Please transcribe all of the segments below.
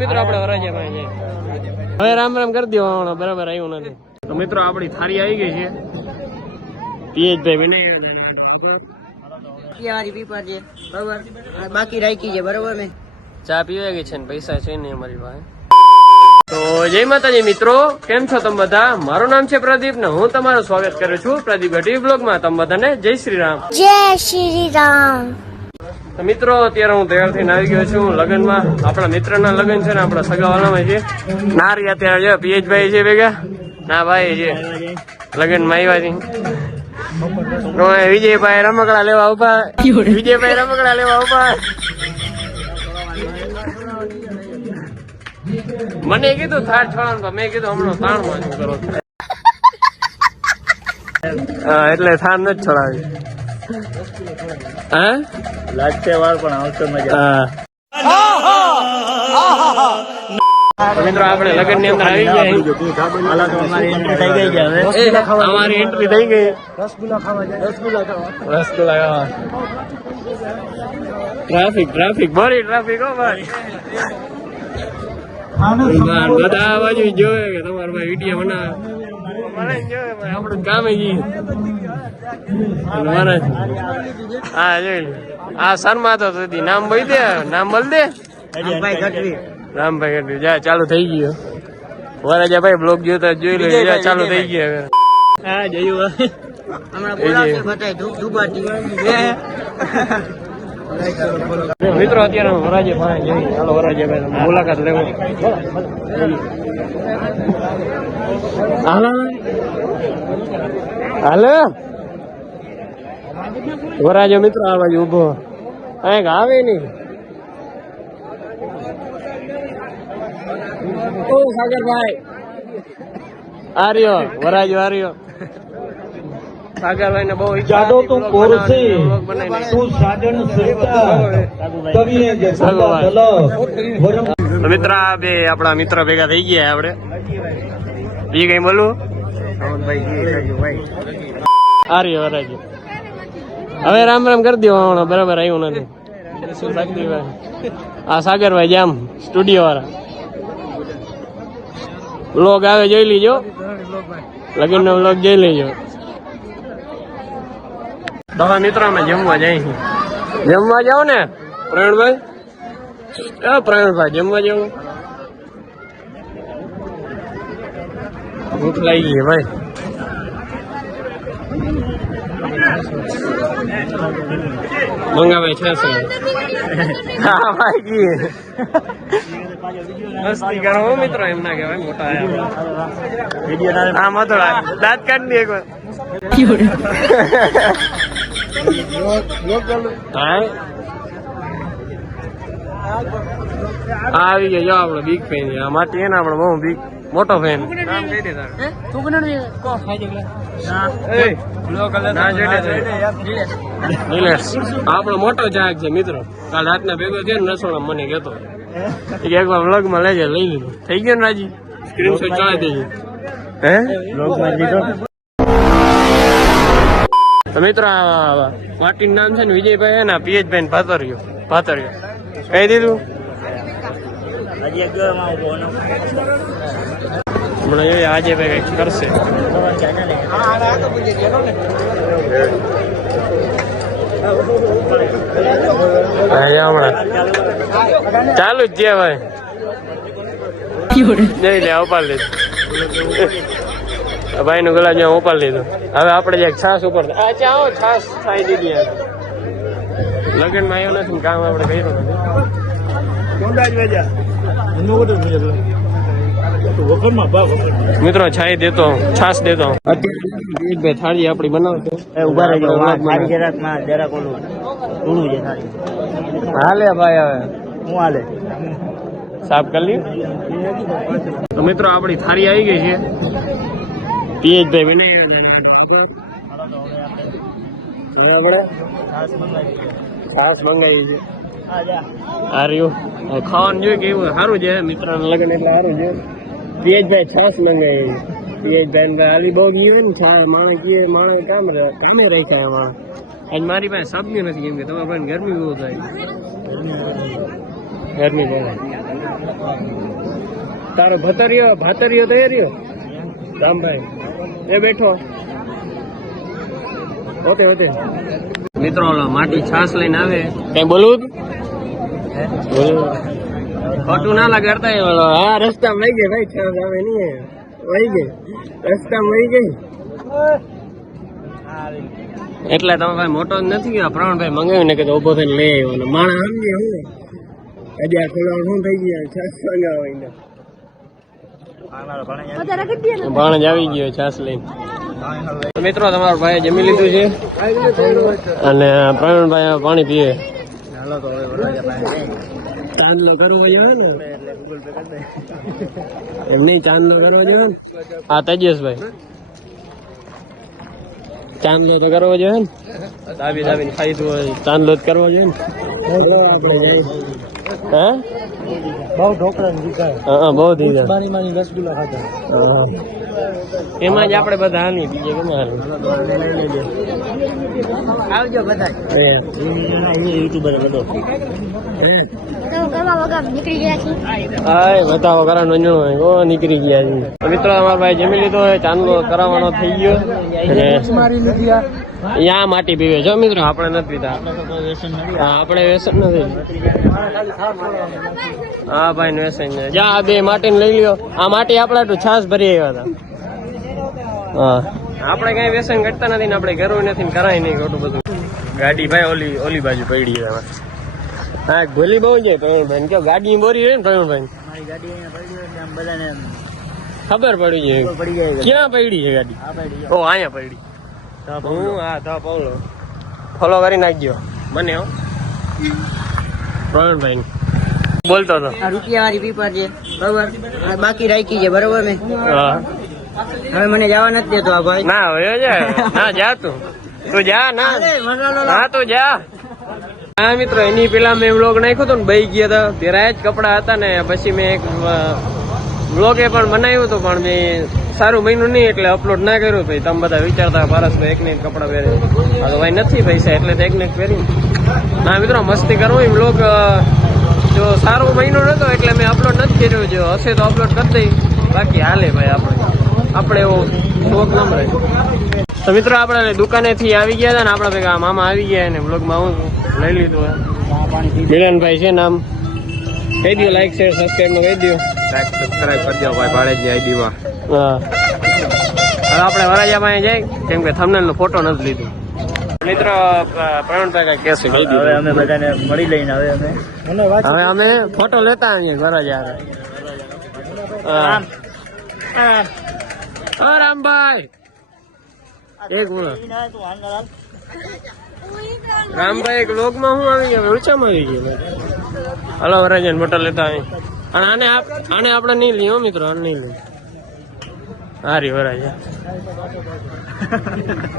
મિત્રો આપણે જઈએ હવે રામ રામ કરી દો બરાબર આવ્યું નથી. તો મિત્રો આપણી થારી આવી ગઈ છે. પીપર છે બરોબર? આ બાકી રાખી છે બરાબર ચા પીવા ગઈ છે ને પૈસા છે નહીં અમારી પાસે. તો જય માતાજી મિત્રો કેમ છો તમે બધા? મારું નામ છે પ્રદીપ ને હું તમારું સ્વાગત કરું છું પ્રદીપ ગઢવી બ્લોગમાં. તમે બધાને જય શ્રી રામ. જય શ્રી રામ. મિત્રો, અત્યારે હું તૈયાર થઈને આવી ગયો છું લગ્નમાં. આપણા મિત્રના લગ્ન છે ને, આપણા સગાવાલામાં છે. નારી અત્યારે છે પિયેશભાઈ છે ભેગા. ના, ભાઈ છે. લગ્નમાં આવ્યા છે. વિજયભાઈ રમકડા લેવા ઊભા. વિજયભાઈ રમકડા લેવા ઊભા. મને કીધું થાર છોડવાનું મેં કીધું હમણાં તાણમાં કરો. એટલે થાર નથી છોડાવી. હા? લાગતે વાર પણ આવશે મજા. મિત્રો આપણે લગ્નની અંદર આવી ગયા અમારી એન્ટ્રી થઈ ગઈ છે હવે. છીએ. અમારી એન્ટ્રી થઈ ગઈ. રસગુલ્લા ખાવા ટ્રાફિક ટ્રાફિક ભરી ટ્રાફિક હો ભાઈ બધા આ બાજુ જોવે કે તમારો ભાઈ વીડિયો બનાવે. આપણું કામે શર્મા તો હતી નામ બોલી દે નામ બોલ દે ભાઈ રામભાઈ ગઢવી જા ચાલુ થઈ ગયો વરાજા ભાઈ બ્લોગ જોતા જોઈ લે જા ચાલુ થઈ ગયા હવે મિત્રો અત્યારે વરાજે ચાલો વરાજે ભાઈ મુલાકાત લેવો હાલો હાલો? વરાજો મિત્ર આ બાજુ ઊભો. કંઈક આવે નહીં. ઓ સાગરભાઈ. આર્યો વરાજો આર્યો સાગરભાઈ ને બહુ જાડો તું કોરસે. તું સાજણ કવિએ જે મિત્ર બે આપણા મિત્ર ભેગા થઈ ગયા આપણે. બી કઈ બોલું? આર્ય વરાજી હવે રામ રામ કરી દો હમણાં બરાબર આવ્યું નથી. આ સાગરભાઈ જામ સ્ટુડિયો વાળા બ્લોગ આવે જોઈ લીજો. લગ્ન નો બ્લોગ જોઈ લેજો. દવા મિત્રો અમે જમવા જઈએ જમવા જાઓ ને, પ્રવીણભાઈ? પ્રવીણભાઈ, જમવા જવું ભૂખ લાગી ગઈ ભાઈ. મંગાવે છે હા ભાઈ મસ્તી કરો મિત્રો એમ ના કહેવાય મોટા આયા. આમ દાંત કાઢી દે એક વાર. આવી ગયા આપડે છે આ માટી એના ને આપણો બહુ બિગ મોટો ફેન નામ કહી દે નિલેશ આપણો મોટો જાગ છે મિત્રો. કાલ રાતના ભેગો થયો ને રસોડા મને કહેતો. કે એકવાર vlog માં લેજે લઈ લીધું. થઈ ગયો ને રાજી? સ્ક્રીનશોટ ચડાવી દેજો. હે? તો મિત્રો માટીનું નામ છે ને વિજયભાઈ એના પિયેશભાઈ ભાતરિયો ભાતરિયો કહી દીધું? હજી એક ગરમાં ઊભો ને હમણાં જોઈએ આજે ભાઈ કંઈક કરશે. હમણાં. ચાલુ જ છે ભાઈ. નહીં લે ઉપાડ લીધું. ભાઈ નું ગુલાબ જામ ઉપાડ લીધું. હવે આપણે જાય છાસ ઉપર આ છાસ ખાઈ દીધી. લગ્નમાં આવ્યો નથી ને કામ આપણે કર્યું નથી. મિત્રો છાઈ દેતો છાસ દેતો થાળી આપણી બનાવતો એ ઊભા રહેજો આપણે મારી જરાકમાં જરાક ઓલું ઊણું છે થાળી હાલે ભાઈ હવે હું હાલે સાફ કરી લ્યો તો મિત્રો આપણી થાળી આવી ગઈ છે. વિનય આપણે છાસ મંગાવી છે. આ રહ્યું ખાવાનું જોયું કે એવું સારું છે, મિત્રના લગ્ન એટલે સારું છે. પિયેશભાઈ છાસ મંગાવી. છે પિયેશભાઈ ને આલી બહુ ગયું ને માણસ કામ કામે રાખ્યા માણસ અને મારી પાસે શબ્દ નથી, કેમ કે તમારા પાસે ગરમી બહુ થાય. ગરમી બહુ તારો ભતરિયો, ભાતરિયો રહ્યો? રામભાઈ, એ બેઠો. Okay okay. મિત્રો માટી છાસ લઈને આવે. કઈ બોલવું ખોટું ના લગાડતા ઓલો હા રસ્તા વહી ગઈ ભાઈ ખ્યાલ આવે નહીં વહી ગઈ. રસ્તા વહી ગઈ. એટલે તમે ભાઈ મોટો જ નથી ગયા? પ્રવીણભાઈ મંગાવ્યું ને કે ઊભો થઈને લઈ આવ્યો ને? માણસ સમજે હું. આ થોડા શું થઈ ગયા? છાસ મંગાવાઈને. ભાણજ આવી ગયો છાસ લઈને. મિત્રો તમારો ભાઈ જમી લીધું છે? અને પ્રવીણભાઈ હવે પાણી પીએ ચાંદલો કરવો જોઈએ ને એમ નહીં ચાંદલો કરવો જોઈએ ને હા તેજસભાઈ ચાંદલો તો કરવો જોઈએ ને દાબી દાબીને ખાઈ હોય ચાંદલો જ કરવો જોઈએ ને હે? બહુ ઢોકળા હા બહુ થઈ જાય મારી મારી રસગુલ્લા ખાતા એમાં જ આપણે બધા હાની બીજે ગમે હાની આવજો બધા. યુટ્યુબર બધો. તો કરવા વગર નીકળી ગયા છે? બતાવો કરા નંજણો ઓ નીકળી ગયા છે. મિત્રો અમારા ભાઈ જમી લીધો હોય ચાંદલો કરાવવાનો થઈ ગયો. અને મારી લીધી યા માટી પીવે જો મિત્રો. આપણે નથી પીતા. હા આપણે વ્યસન નથી. હા ભાઈ વ્યસન જા આ બે માટી લઈ લ્યો. આ માટી આપણે આટલું છાસ ભરી આવ્યા હતા. હા. આપણે કઈ વ્યસન કરતા નથી ને આપણે કરવું નથી ને કરાય નહીં ખોટું બધું. ગાડી ભાઈ ઓલી ઓલી બાજુ પડી એમાં. હા ભૂલી બહુ જાય પ્રવીણભાઈ. કયો ગાડી બોરી રહી ને પ્રવીણભાઈ? ગાડી અહીંયા પડી હોય એટલે આમ બધાને ખબર પડી જાય ક્યાં પડી છે ગાડી? ઓ અહીંયા પડી. હું હા પૌલો ફોલો કરી નાખજો. મને હો. પ્રવીણભાઈ. બોલતો હતો. આ રૂપિયા વાળી પીપર છે. બરોબર? બાકી રાખી છે બરોબર મેં હવે મને જવા નથી દેતો આ ભાઈ. ના હવે જા. ના જા તું. તું જા ના. હા તું જા. હા મિત્રો એની પેલા મેં વ્લોગ નાખ્યો હતો ને બઈ ગયા હતા. ત્યારે જ કપડા હતા ને પછી મેં એક વ્લોગે પણ બનાવ્યું હતું પણ મેં સારું મહિનું નહીં એટલે અપલોડ ના કર્યું ભાઈ. તમે બધા વિચારતા પારસભાઈ એક ને એક કપડા પહેરે. હા ભાઈ નથી પૈસા એટલે તો એક પહેરી ના મિત્રો, મસ્તી કરવો એમ લોક જો સારો મહિનો નતો એટલે મેં અપલોડ નથી કર્યો. જો હશે તો અપલોડ કરી દઈ. બાકી હાલે ભાઈ આપણે. આપણે એવો શોખ ન મળે. તો મિત્રો, આપણે દુકાનેથી આવી ગયા હતા ને આપણા ભેગા મામા આવી ગયા ને બ્લોગમાં હું લઈ લીધું મિલનભાઈ છે નામ કહી દો લાઈક શેર સબસ્ક્રાઈબ કહી દો લાઈક સબસ્ક્રાઈબ કરી દો ભાઈ ભાડેજી આઈડીમાં. હા હવે આપણે વરાજા જઈ કેમ કે થંબનેલ નો ફોટો નથી લીધો. મિત્રો પ્રવીણભાઈ કઈ કહેશે? કહી હવે અમે બધાને મળી લઈને હવે અમે. હવે અમે ફોટો લેતા આવીએ વરાજા. રામભાઈ. એક મિનિટ રામભાઈ એક લોકમાં હું આવી ગયા? ઉલચામાં આવી ગયો? હલો વરાજન મોટા લેતા આવી અને આને આને આપણે નહીં લઈએ મિત્રો આને નહીં લઈએ. હારી વરાજા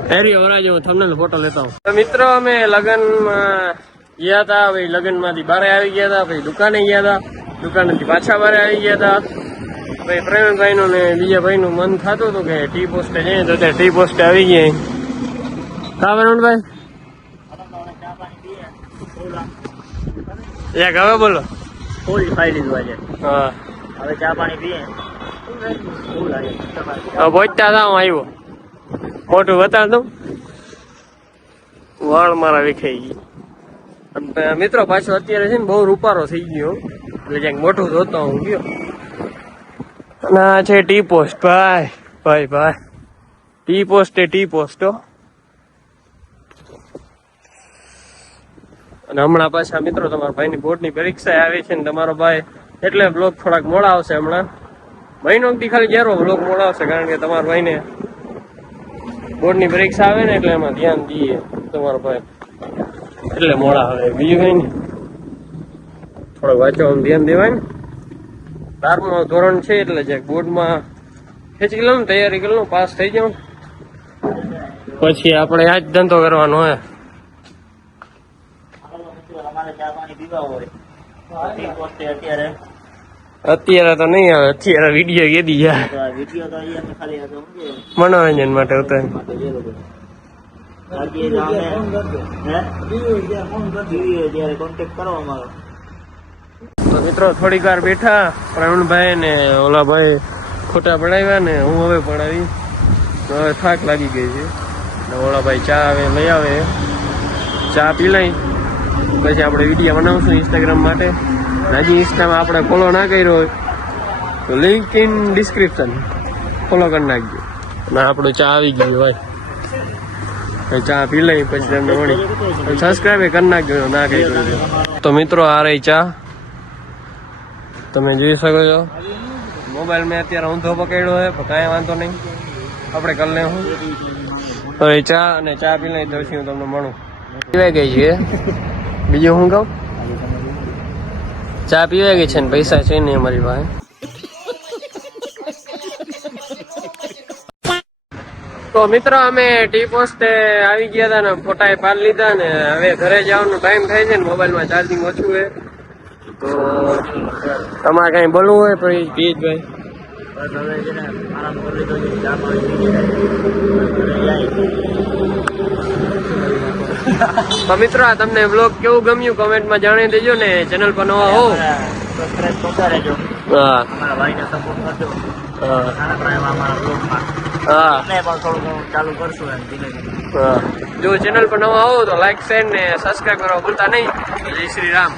હેરી વરાજ હું તમને ફોટો લેતા હું મિત્રો અમે લગ્નમાં ગયા હતા ભાઈ લગ્નમાંથી બારે આવી ગયા હતા પછી દુકાને ગયા હતા દુકાનેથી પાછા બારે આવી ગયા હતા ભાઈ પ્રવીણભાઈ નું ને બીજા ભાઈ નું મન થતું હતું કે ટી પોસ્ટે જઈએ તો ત્યાં ટી પોસ્ટે આવી ગયા હા પ્રવીણભાઈ? એક હવે બોલો. ફૂલ લીધું આજે. હા. હવે ચા પાણી પીએ. પહોંચતા હતા હું આવ્યો. મોટું બતાવ વાળ મારા વિખાઈ ગઈ. મિત્રો પાછો અત્યારે છે ને બહુ રૂપારો થઈ ગયો. એટલે ક્યાંક મોટું જોતો હું ગયો. અને આ છે ટી પોસ્ટ. ભાઈ ભાઈ ભાઈ. ટી પોસ્ટ એ ટી પોસ્ટ અને હમણાં પાછા મિત્રો તમારા ભાઈની બોર્ડની પરીક્ષા આવી છે ને તમારો ભાઈ એટલે બ્લોગ થોડાક મોડા આવશે હમણાં. મહિનો ખાલી જ્યારે બ્લોગ મોડા કારણ કે તમારા ભાઈને બોર્ડની પરીક્ષા આવે ને એટલે એમાં ધ્યાન દઈએ તમારો ભાઈ. એટલે મોડા આવે, બીજું કઈ નહીં. થોડોક વાંચવામાં ધ્યાન દેવાય ને. બારમું ધોરણ છે એટલે જે બોર્ડમાં ખેંચી લઉં ને, તૈયારી કરી લઉં, પાસ થઈ જાઉં. પછી આપણે આ જ ધંધો કરવાનો હોય. અત્યારે. અત્યારે તો નહીં આવે, અત્યારે વીડિયો કેદી સમજે મનોરંજન માટે બાકી તો મિત્રો થોડીક વાર બેઠા, પ્રવીણભાઈ ને ઓલા ખોટા પડાવ્યા ને હું હવે પડાવી. હવે થાક લાગી ગઈ છે. ને ઓલા ચા આવે, લઈ આવે. ચા પી લઈ. પછી આપણે વીડિયો બનાવશું ઇન્સ્ટાગ્રામ માટે. હજી ઇન્સ્ટામાં આપણે ફોલો ના કર્યો હોય, તો લિંક ઇન ડિસ્ક્રિપ્શન ફોલો કરી નાખજો. અને આપણું ચા આવી ગયું ભાઈ. ચા પી લઈ પછી તમને મળી સબસ્ક્રાઈબ કરી નાખજો ના કર્યું તો. મિત્રો, આ રહી ચા. તમે જોઈ શકો છો. મોબાઈલ મેં અત્યારે ઊંધો પકડ્યો હોય પણ કાંઈ વાંધો નહીં. આપણે કરી લેવું. હવે ચા અને ચા પી લઈ પછી હું તમને મળું. પીવાઈ ગઈ છે બીજું હું કહું? ચા પીવાઈ ગઈ છે ને? પૈસા છે નહીં અમારી પાસે. તો મિત્રો, અમે ટી પોસ્ટે આવી ગયા હતા ને ફોટા પાડી લીધા ને, હવે ઘરે જવાનો ટાઈમ થાય છે ને, મોબાઈલમાં ચાર્જિંગ ઓછું છે. તો તમારે કઈ બોલવું હોય પછી પિયુષભાઈ ભાઈ આરામ કરી લીધો ચા પાણી. તો મિત્રો આ તમને બ્લોગ કેવું ગમ્યું? કમેન્ટમાં જાણી દેજો ને ચેનલ પર નવા હો. જો ચેનલ પર નવા હો તો લાઈક શેર ને સબસ્ક્રાઇબ કરવા ભૂલતા નહીં. જય શ્રી રામ.